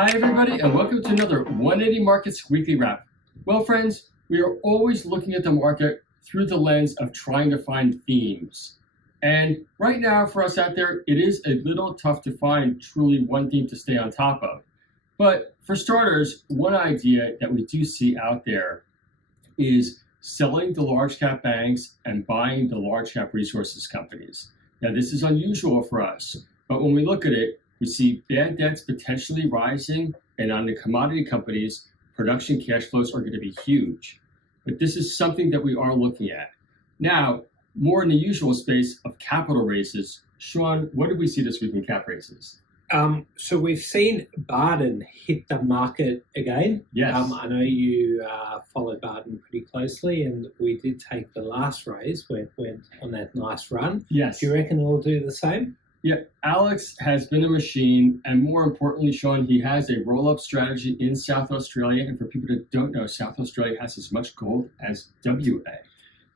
Hi everybody, and welcome to another 180 Markets Weekly Wrap. Well friends, we are always looking at the market through the lens of trying to find themes. And right now for us out there, it is a little tough to find truly one theme to stay on top of. But for starters, one idea that we do see out there is selling the large cap banks and buying the large cap resources companies. Now this is unusual for us, but when we look at it, we see bad debts potentially rising, and on the commodity companies, production cash flows are going to be huge. But this is something that we are looking at. Now, more in the usual space of capital raises. Shaun, what did we see this week in cap raises? So we've seen Barden hit the market again. Yes. I know you followed Barden pretty closely, and we did take the last raise where it went on that nice run. Yes. Do you reckon it'll do the same? Yeah, Alex has been a machine, and more importantly, Shaun, he has a roll-up strategy in South Australia. And for people that don't know, South Australia has as much gold as WA.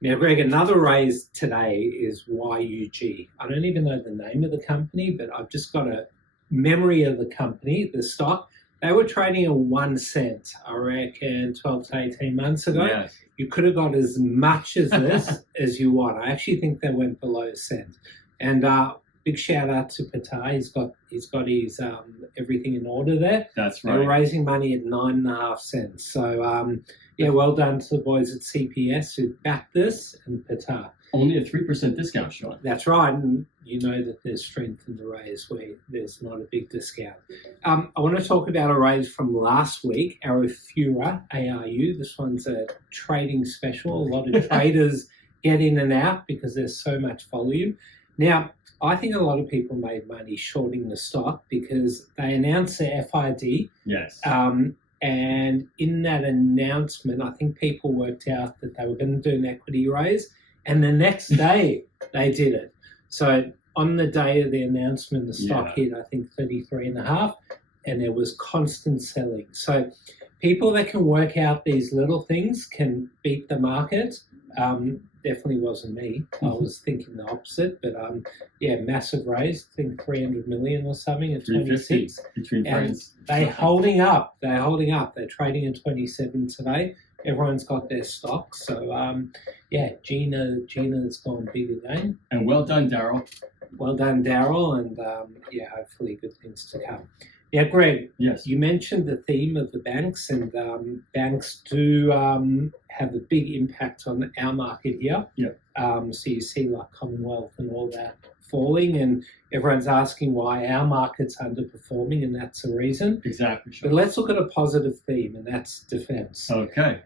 Now, Greg, another raise today is YUG. I don't even know the name of the company, but I've just got a memory of the company, the stock. They were trading at 1 cent, I reckon, 12 to 18 months ago. Yes. You could have got as much as this as you want. I actually think they went below a cent. And big shout out to Patar. He's got his everything in order there. That's right. They're raising money at 9.5 cents. So yeah, well done to the boys at CPS who backed this, and Patar. Only a 3% discount, Shaun. That's right, and you know that there's strength in the raise where there's not a big discount. I want to talk about a raise from last week, Arafura, ARU. This one's a trading special. A lot of traders get in and out because there's so much volume. Now, I think a lot of people made money shorting the stock because they announced their FID. Yes. And in that announcement, I think people worked out that they were going to do an equity raise. And the next day, they did it. So on the day of the announcement, the stock hit, I think, 33.5, and there was constant selling. So people that can work out these little things can beat the market. Definitely wasn't me. I was thinking the opposite. But yeah, massive raise. I think 300 million or something at 26. Between friends. They're holding up. They're holding up. They're trading at 27 today. Everyone's got their stocks. So yeah, Gina's gone big again. And well done, Daryl. Well done, Daryl. And yeah, hopefully good things to come. Yeah, Greg. Yes. You mentioned the theme of the banks, and banks do have a big impact on our market here. Yep. So you see like Commonwealth and all that falling, and everyone's asking why our market's underperforming, and that's the reason. Exactly. But let's look at a positive theme, and that's defense. Okay.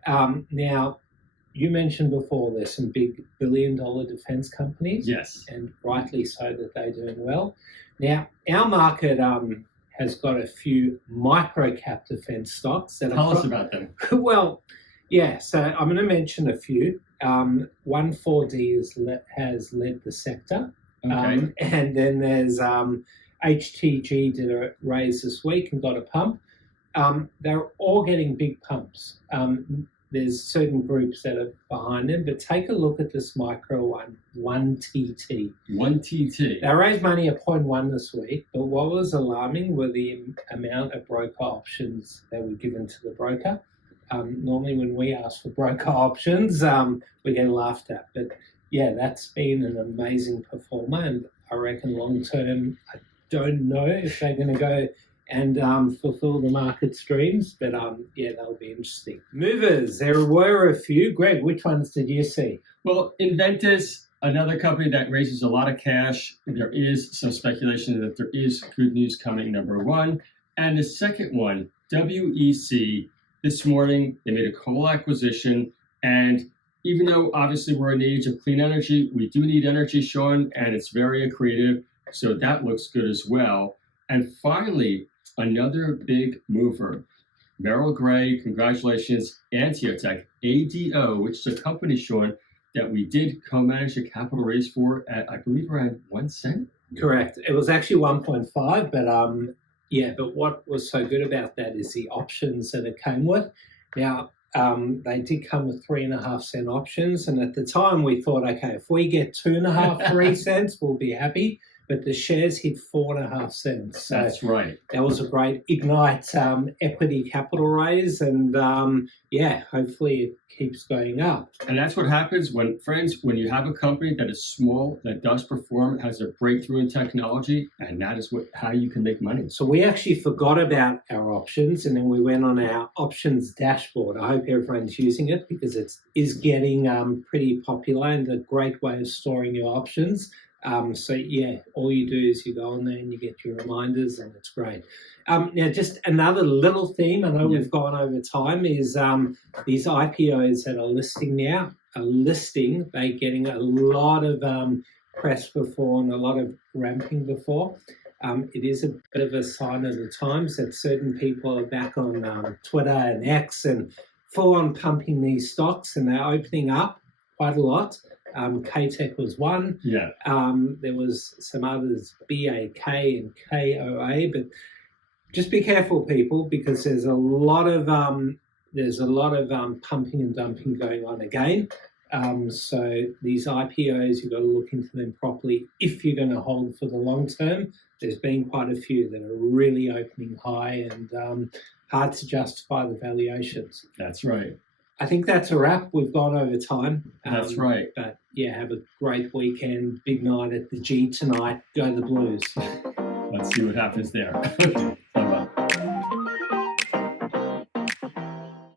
Now, you mentioned before there's some big billion-dollar defense companies. Yes. And rightly so that they're doing well. Now, our market has got a few micro-cap defense stocks. That Tell us about them. Well, yeah, so I'm going to mention a few. 1,4-D has led the sector. Okay. And then there's HTG did a raise this week and got a pump. They're all getting big pumps. There's certain groups that are behind them, but take a look at this micro one, 1TT. 1TT. They raised money at 0.1 this week, but what was alarming were the amount of broker options that were given to the broker. Normally when we ask for broker options, we get laughed at. But yeah, that's been an amazing performer, and I reckon long term, I don't know if they're going to go and fulfill the market's dreams, but yeah, that'll be interesting. Movers, there were a few. Greg, which ones did you see? Well, Inventus, another company that raises a lot of cash. There is some speculation that there is good news coming, number one. And the second one, WEC, this morning, they made a coal acquisition. And even though obviously we're in the age of clean energy, we do need energy, Shaun, and it's very accretive. So that looks good as well. And finally, another big mover, Merrill Gray, congratulations, Antiotech, ADO, which is a company, Shaun, that we did co-manage a capital raise for at, I believe, around 1 cent. Correct. It was actually 1.5, but yeah, but what was so good about that is the options that it came with. Now, they did come with 3.5 cent options, and at the time we thought, okay, if we get 2.5, 3 cents, we'll be happy. but the shares hit 4.5 cents. So That's right. that was a great Ignite equity capital raise, and hopefully it keeps going up. And that's what happens when you have a company that is small, that does perform, has a breakthrough in technology, and that is how you can make money. So we actually forgot about our options, and then we went on our options dashboard. I hope everyone's using it because it is getting pretty popular and a great way of storing your options. All you do is you go on there and you get your reminders, and it's great. Now, just another little theme, I know we've gone over time, is these IPOs that are listing now, they're getting a lot of press before and a lot of ramping before. It is a bit of a sign of the times that certain people are back on Twitter and X and full on pumping these stocks, and they're opening up quite a lot. K-Tech was one. Yeah. There was some others, BAK and KOA, but just be careful, people, because there's a lot of pumping and dumping going on again. So these IPOs, you've got to look into them properly if you're going to hold for the long term. There's been quite a few that are really opening high and hard to justify the valuations. That's right. I think that's a wrap. We've gone over time. That's right. But have a great weekend. Big night at the G tonight. Go the Blues. Let's see what happens there.